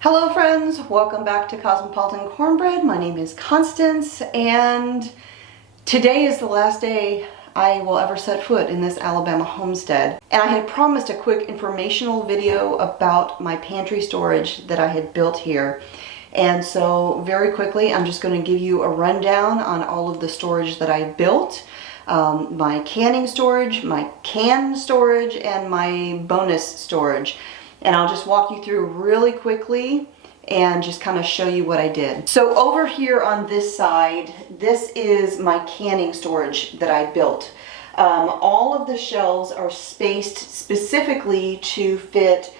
Hello friends, welcome back to Cosmopolitan Cornbread. My name is Constance and today is the last day I will ever set foot in this Alabama homestead. And I had promised a quick informational video about my pantry storage that I had built here. And so very quickly I'm just going to give you a rundown on all of the storage that I built. My canning storage, my can storage, and my bonus storage. And I'll just walk you through really quickly and just kind of show you what I did. So over here on this side, this is my canning storage that I built. All of the shelves are spaced specifically to fit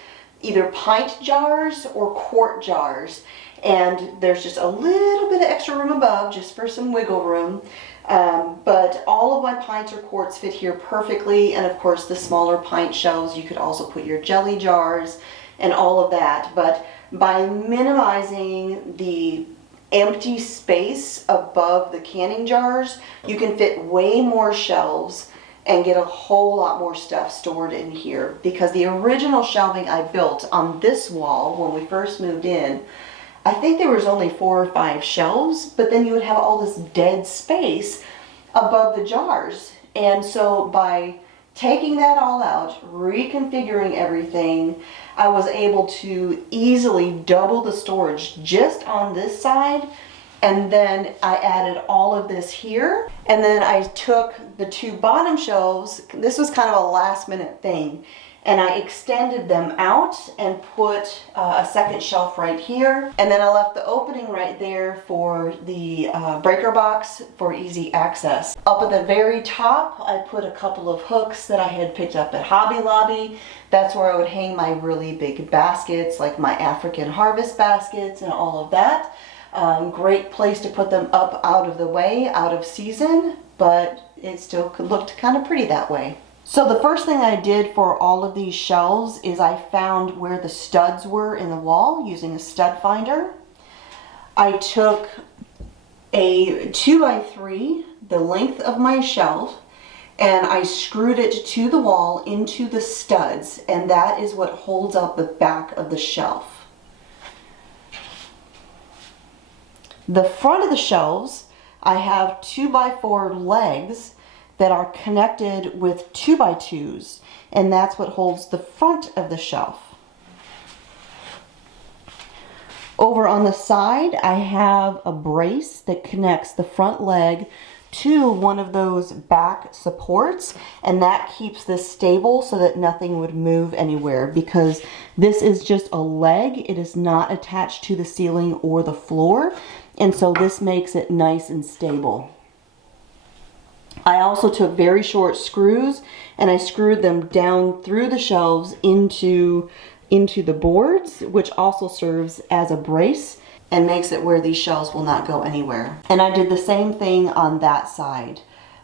either pint jars or quart jars. And there's just a little bit of extra room above just for some wiggle room. But all of my pints or quarts fit here perfectly, and of course the smaller pint shelves, you could also put your jelly jars and all of that. But by minimizing the empty space above the canning jars, you can fit way more shelves and get a whole lot more stuff stored in here. Because the original shelving I built on this wall when we first moved in, I think there was only 4 or 5 shelves, but then you would have all this dead space above the jars. And so by taking that all out, reconfiguring everything, I was able to easily double the storage just on this side. And then I added all of this here. And then I took the 2 bottom shelves. This was kind of a last minute thing. And I extended them out and put a second shelf right here. And then I left the opening right there for the breaker box for easy access. Up at the very top, I put a couple of hooks that I had picked up at Hobby Lobby. That's where I would hang my really big baskets, like my African harvest baskets and all of that. Great place to put them up out of the way, out of season, but it still looked kind of pretty that way. So the first thing I did for all of these shelves is I found where the studs were in the wall using a stud finder. I took a 2x3, the length of my shelf, and I screwed it to the wall into the studs, and that is what holds up the back of the shelf. The front of the shelves, I have 2x4 legs that are connected with 2x2s, and that's what holds the front of the shelf. Over on the side, I have a brace that connects the front leg to one of those back supports, and that keeps this stable so that nothing would move anywhere, because this is just a leg. It is not attached to the ceiling or the floor, and so this makes it nice and stable. I also took very short screws and I screwed them down through the shelves into the boards, which also serves as a brace and makes it where these shelves will not go anywhere. And I did the same thing on that side.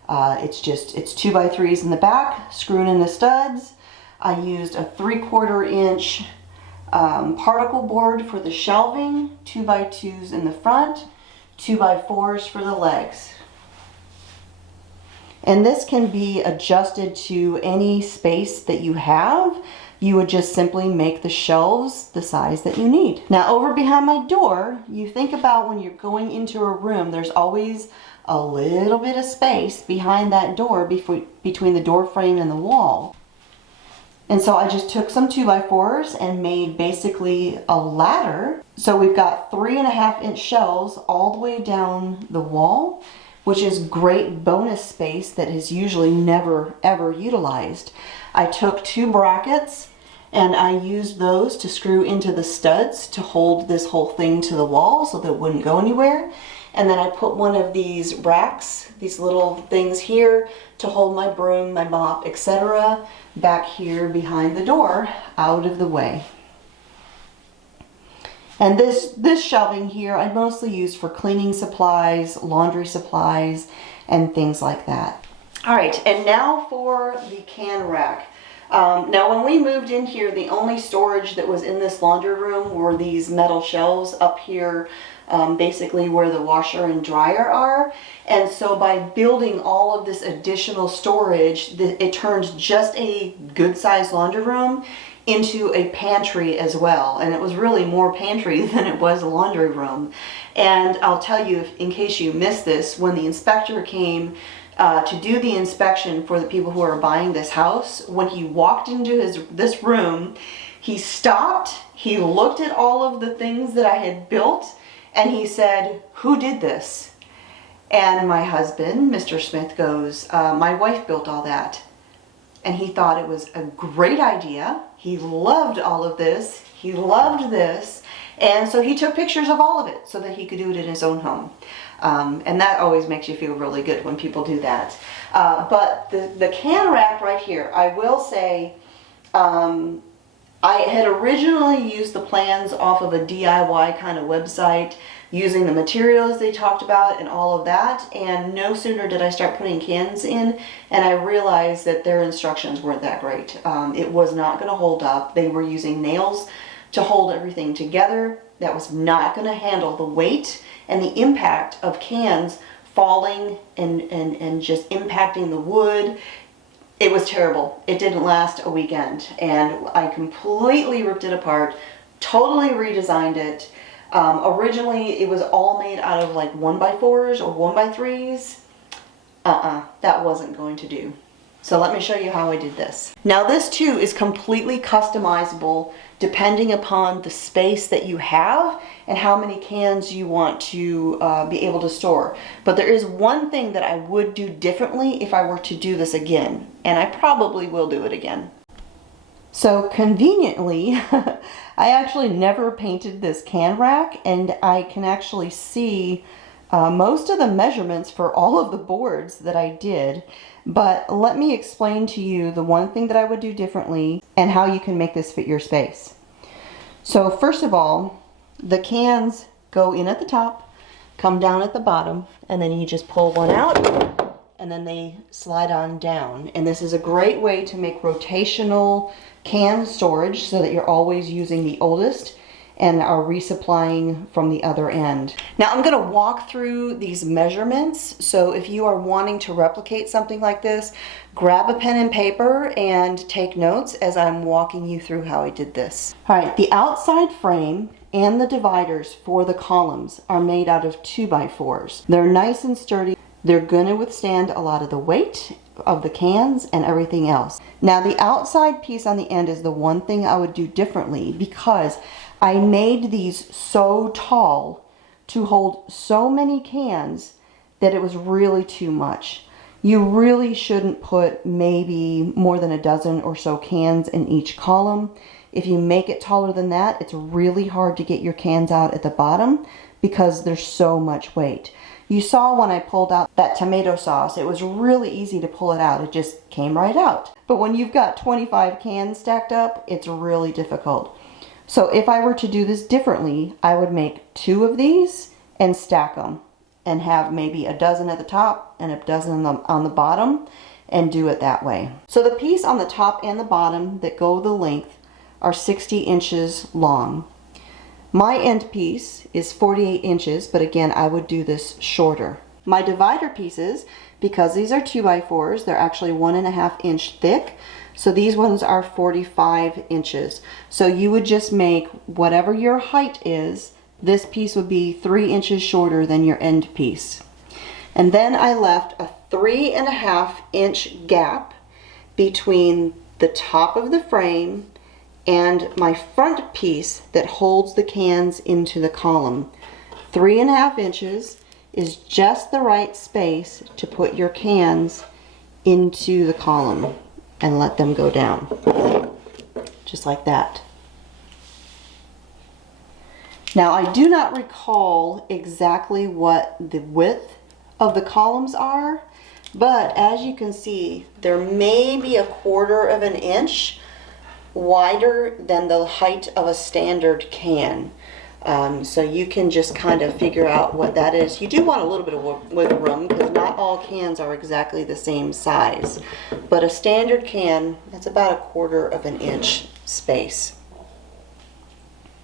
It's 2x3s in the back, screwing in the studs. I used a 3/4 inch particle board for the shelving, 2x2s in the front, 2x4s for the legs. And this can be adjusted to any space that you have. You would just simply make the shelves the size that you need. Now over behind my door, you think about when you're going into a room, there's always a little bit of space behind that door between the door frame and the wall. And so I just took some 2x4s and made basically a ladder. So we've got 3.5 inch shelves all the way down the wall, which is great bonus space that is usually never ever utilized. I took 2 brackets and I used those to screw into the studs to hold this whole thing to the wall so that it wouldn't go anywhere. And then I put one of these racks, these little things here, to hold my broom, my mop, etc. back here behind the door, out of the way. And this shelving here I mostly use for cleaning supplies, laundry supplies, and things like that. All right, and now for the can rack. Now when we moved in here, the only storage that was in this laundry room were these metal shelves up here, basically where the washer and dryer are. And so by building all of this additional storage, it turns just a good sized laundry room into a pantry as well. And it was really more pantry than it was a laundry room. And I'll tell you, in case you missed this, when the inspector came to do the inspection for the people who are buying this house, when he walked into this room, he stopped, he looked at all of the things that I had built, and he said, "Who did this?" And my husband, Mr. Smith, goes, "My wife built all that." And he thought it was a great idea. He loved all of this. He loved this. And so he took pictures of all of it so that he could do it in his own home. And that always makes you feel really good when people do that. But the can rack right here, I will say, I had originally used the plans off of a DIY kind of website, using the materials they talked about and all of that, and no sooner did I start putting cans in, and I realized that their instructions weren't that great. It was not going to hold up. They were using nails to hold everything together. That was not going to handle the weight and the impact of cans falling and just impacting the wood. It was terrible. It didn't last a weekend, and I completely ripped it apart, totally redesigned it. Originally it was all made out of like 1x4s or 1x3s. That wasn't going to do. So let me show you how I did this. Now this too is completely customizable depending upon the space that you have and how many cans you want to be able to store. But there is one thing that I would do differently if I were to do this again, and I probably will do it again. So conveniently, I actually never painted this can rack, and I can actually see most of the measurements for all of the boards that I did. But let me explain to you the one thing that I would do differently and how you can make this fit your space. So first of all, the cans go in at the top, come down at the bottom, and then you just pull one out, and then they slide on down. And this is a great way to make rotational can storage so that you're always using the oldest and are resupplying from the other end. Now I'm going to walk through these measurements, so if you are wanting to replicate something like this, grab a pen and paper and take notes as I'm walking you through how I did this. Alright, the outside frame and the dividers for the columns are made out of 2x4s. They're nice and sturdy. They're going to withstand a lot of the weight of the cans and everything else. Now the outside piece on the end is the one thing I would do differently, because I made these so tall to hold so many cans that it was really too much. You really shouldn't put maybe more than a dozen or so cans in each column. If you make it taller than that, it's really hard to get your cans out at the bottom because there's so much weight. You saw when I pulled out that tomato sauce, it was really easy to pull it out. It just came right out. But when you've got 25 cans stacked up, it's really difficult. So if I were to do this differently, I would make 2 of these and stack them and have maybe a dozen at the top and a dozen on the bottom and do it that way. So the piece on the top and the bottom that go the length are 60 inches long. My end piece is 48 inches, but again, I would do this shorter. My divider pieces, because these are 2x4s, they're actually 1.5 inch thick. So these ones are 45 inches. So you would just make whatever your height is, this piece would be 3 inches shorter than your end piece. And then I left a 3.5 inch gap between the top of the frame and my front piece that holds the cans into the column. 3.5 inches is just the right space to put your cans into the column and let them go down, just like that. Now I do not recall exactly what the width of the columns are, but as you can see, there may be 1/4 inch wider than the height of a standard can. So you can just kind of figure out what that is. You do want a little bit of wiggle room because not all cans are exactly the same size. But a standard can, that's about 1/4 inch space.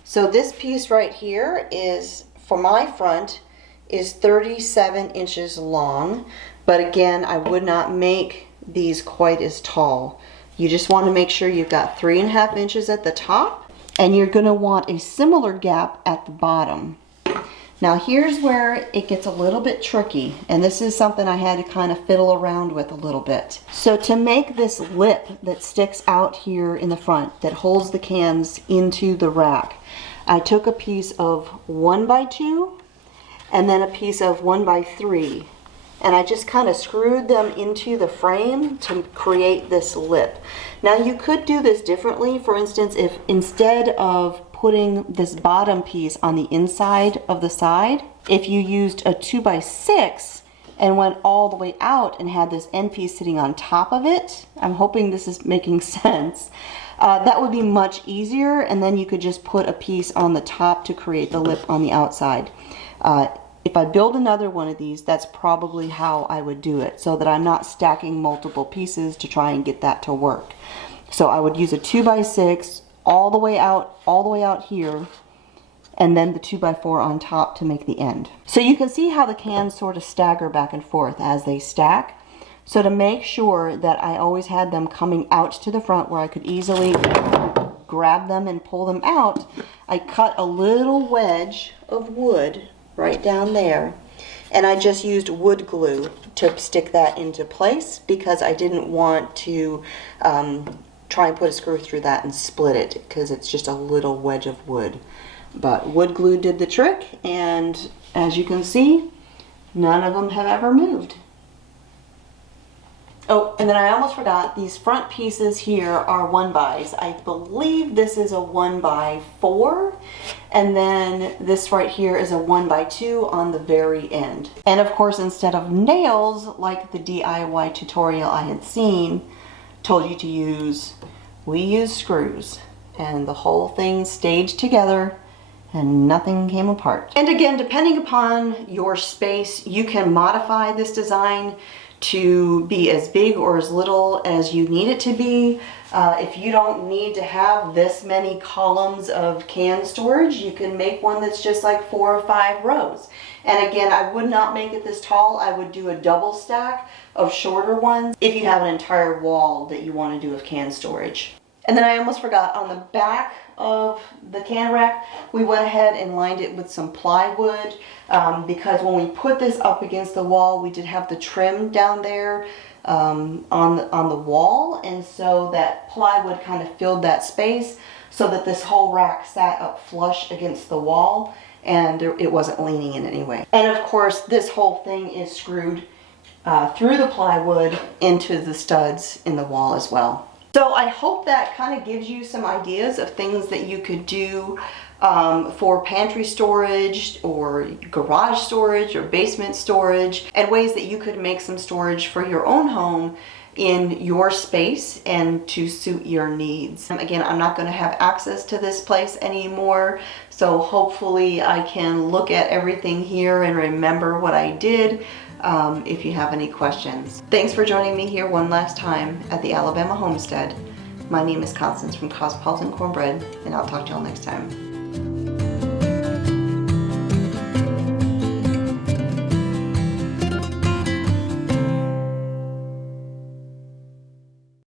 So this piece right here is, for my front, is 37 inches long. But again, I would not make these quite as tall. You just want to make sure you've got 3.5 inches at the top, and you're going to want a similar gap at the bottom. Now here's where it gets a little bit tricky, and this is something I had to kind of fiddle around with a little bit. So to make this lip that sticks out here in the front that holds the cans into the rack, I took a piece of 1x2 and then a piece of 1x3, and I just kind of screwed them into the frame to create this lip. Now you could do this differently. For instance, if instead of putting this bottom piece on the inside of the side, if you used a 2x6 and went all the way out and had this end piece sitting on top of it, I'm hoping this is making sense, that would be much easier, and then you could just put a piece on the top to create the lip on the outside. If I build another one of these, that's probably how I would do it, so that I'm not stacking multiple pieces to try and get that to work. So I would use a 2x6 all the way out here, and then the 2x4 on top to make the end. So you can see how the cans sort of stagger back and forth as they stack. So to make sure that I always had them coming out to the front where I could easily grab them and pull them out, I cut a little wedge of wood right down there, and I just used wood glue to stick that into place because I didn't want to try and put a screw through that and split it, because it's just a little wedge of wood. But wood glue did the trick, and as you can see, none of them have ever moved. Oh, and then I almost forgot, these front pieces here are 1x's. I believe this is a 1x4, and then this right here is a 1x2 on the very end. And of course, instead of nails, like the DIY tutorial I had seen told you to use, we used screws, and the whole thing stayed together and nothing came apart. And again, depending upon your space, you can modify this design to be as big or as little as you need it to be. If you don't need to have this many columns of can storage, you can make one that's just like 4 or 5 rows. And again, I would not make it this tall. I would do a double stack of shorter ones if you have an entire wall that you want to do of can storage. And then I almost forgot, on the back of the can rack, we went ahead and lined it with some plywood, because when we put this up against the wall, we did have the trim down there on the wall, and so that plywood kind of filled that space so that this whole rack sat up flush against the wall, and it wasn't leaning in any way. And of course, this whole thing is screwed through the plywood into the studs in the wall as well. So I hope that kind of gives you some ideas of things that you could do for pantry storage or garage storage or basement storage, and ways that you could make some storage for your own home in your space and to suit your needs. Again, I'm not going to have access to this place anymore, so hopefully I can look at everything here and remember what I did. If you have any questions. Thanks for joining me here one last time at the Alabama Homestead. My name is Constance from Cosmopolitan Cornbread, and I'll talk to y'all next time.